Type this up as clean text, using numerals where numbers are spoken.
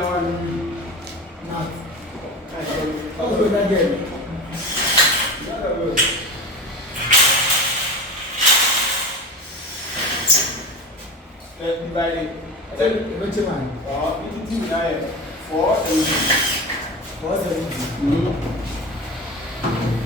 iron nut. How good again? Not good. Divide it. Which one? Into two now. 4 and 470.